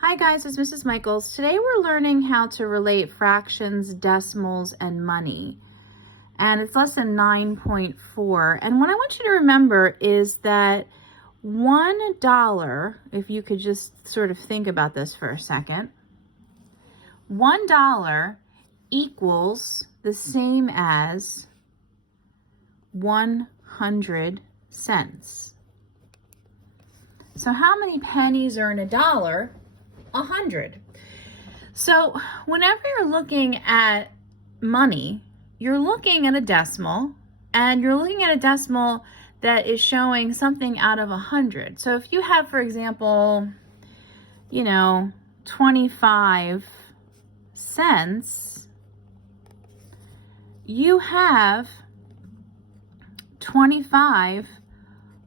Hi guys, it's Mrs. Michaels. Today we're learning how to relate fractions, decimals, and money. And it's lesson 9.4. And what I want you to remember is that $1, if you could just sort of think about this for a second, $1 equals the same as 100 cents. So how many pennies are in a dollar? 100. So whenever you're looking at money, you're looking at a decimal, and you're looking at a decimal that is showing something out of 100. So if you have, for example, 25 cents, you have 25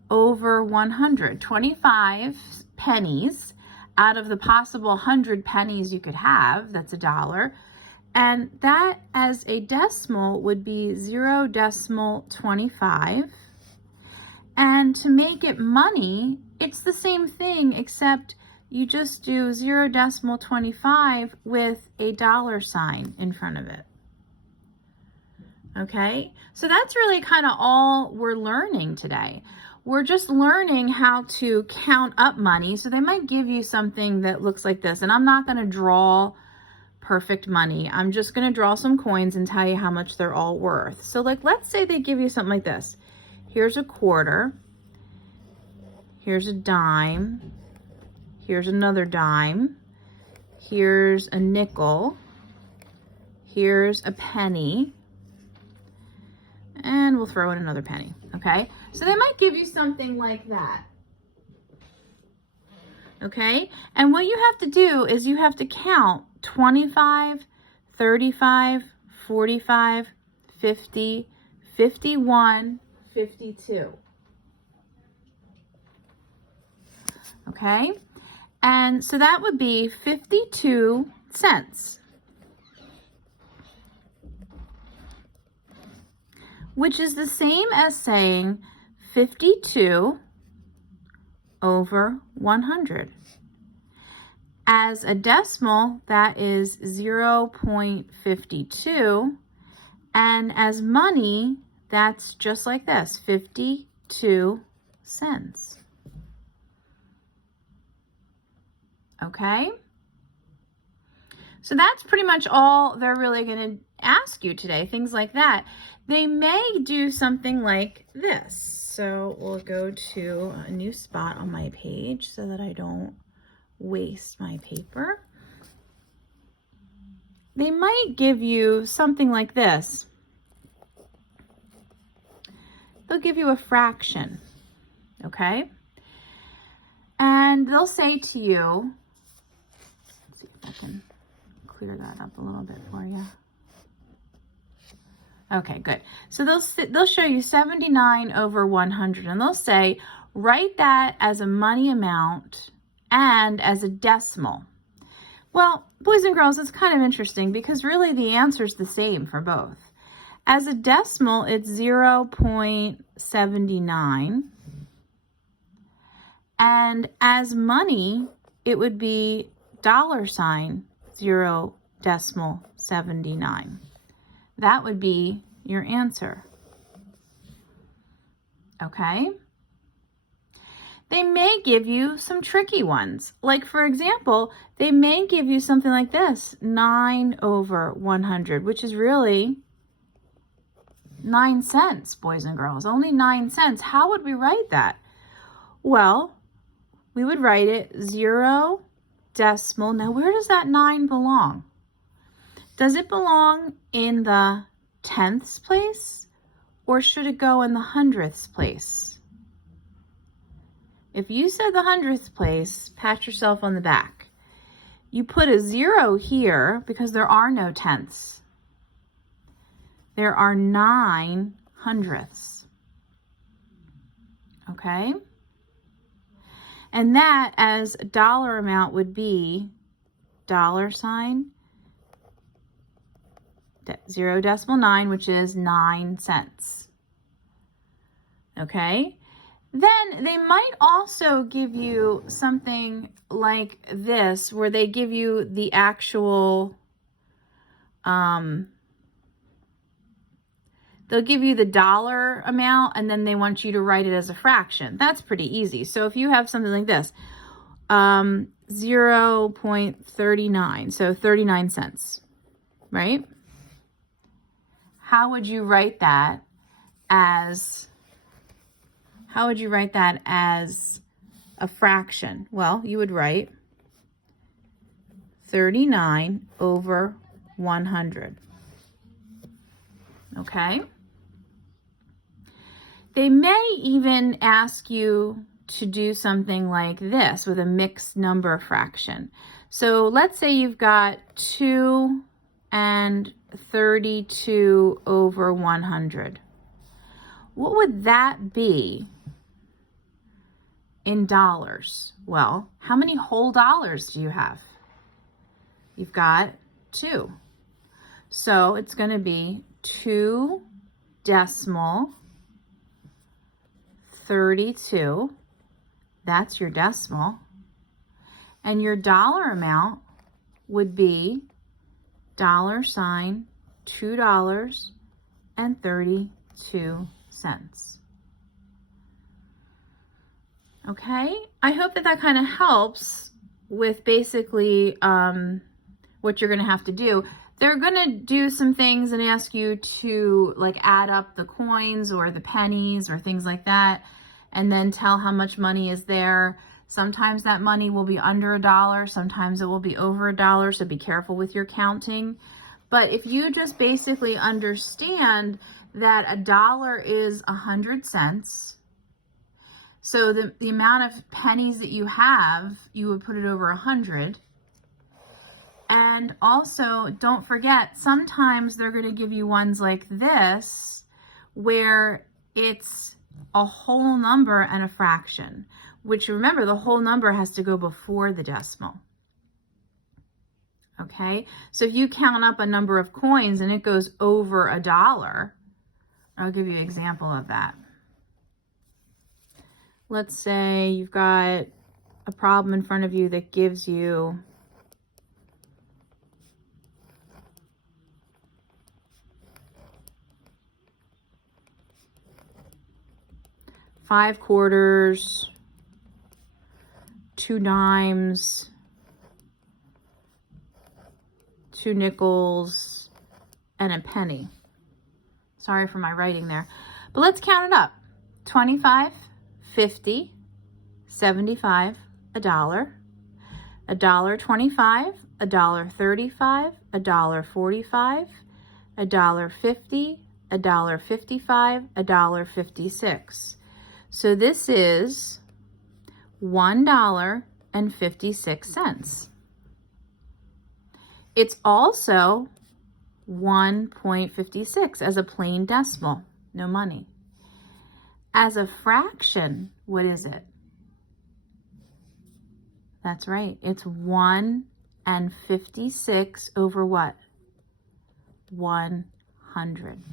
over 100, 25 pennies out of the possible 100 pennies you could have. That's $1. And that as a decimal would be 0.25. And to make it money, it's the same thing, except you just do 0.25 with a dollar sign in front of it. Okay, so that's really kind of all we're learning today. We're just learning how to count up money. So they might give you something that looks like this, and I'm not going to draw perfect money. I'm just going to draw some coins and tell you how much they're all worth. So let's say they give you something like this. Here's a quarter. Here's a dime. Here's another dime. Here's a nickel. Here's a penny. And we'll throw in another penny, okay? So they might give you something like that, okay? And what you have to do is you have to count 25, 35, 45, 50, 51, 52, okay? And so that would be 52 cents. Which is the same as saying 52 over 100. As a decimal, that is 0.52. And as money, that's just like this, 52 cents. Okay? So that's pretty much all they're really going to ask you today, things like that. They may do something like this. So we'll go to a new spot on my page so that I don't waste my paper. They might give you something like this. They'll give you a fraction, okay? And they'll say to you, let's see if I can clear that up a little bit for you. Okay, good. So they'll show you 79 over 100, and they'll say, write that as a money amount and as a decimal. Well, boys and girls, it's kind of interesting because really the answer is the same for both. As a decimal, it's 0.79. And as money, it would be $0.79. That would be your answer. Okay? They may give you some tricky ones. Like, for example, they may give you something like this, 9 over 100, which is really 9 cents, boys and girls. Only 9 cents. How would we write that? Well, we would write it 0 decimal. Now, where does that 9 belong? Does it belong in the tenths place, or should it go in the hundredths place? If you said the hundredths place, pat yourself on the back. You put a 0 here because there are no tenths. There are 9 hundredths. Okay? And that as a dollar amount would be $, 0.9, which is 9 cents. Okay? Then they might also give you something like this, where they give you the actual, they'll give you the dollar amount, and then they want you to write it as a fraction. That's pretty easy. So if you have something like this, 0.39, so 39 cents, right? How would you write that as a fraction? Well, you would write 39 over 100. Okay? They may even ask you to do something like this with a mixed number fraction. So let's say you've got 2 and 32 over 100. What would that be in dollars? Well, how many whole dollars do you have? You've got 2. So it's going to be 2 decimal 32. That's your decimal. And your dollar amount would be $2.32. Okay, I hope that kind of helps with basically what you're going to have to do. They're going to do some things and ask you to like add up the coins or the pennies or things like that, and then tell how much money is there. Sometimes that money will be under $1, sometimes it will be over $1, so be careful with your counting. But if you just basically understand that $1 is 100 cents, so the amount of pennies that you have, you would put it over 100. And also, don't forget, sometimes they're going to give you ones like this, where it's a whole number and a fraction, which, remember, the whole number has to go before the decimal. Okay, so if you count up a number of coins and it goes over $1, I'll give you an example of that. Let's say you've got a problem in front of you that gives you five quarters, 2 dimes, 2 nickels, and a penny. Sorry for my writing there. But let's count it up. 25, 50, 75, $1, $1.25, $1.35, $1.45, $1.50, $1.55, $1.56. So this is $1.56. It's also 1.56 as a plain decimal, no money. As a fraction, what is it? That's right, it's 1/56 over what? 100.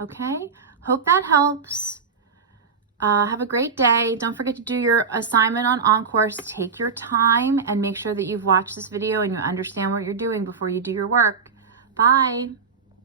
Okay, hope that helps. Have a great day. Don't forget to do your assignment on OnCourse. Take your time and make sure that you've watched this video and you understand what you're doing before you do your work. Bye.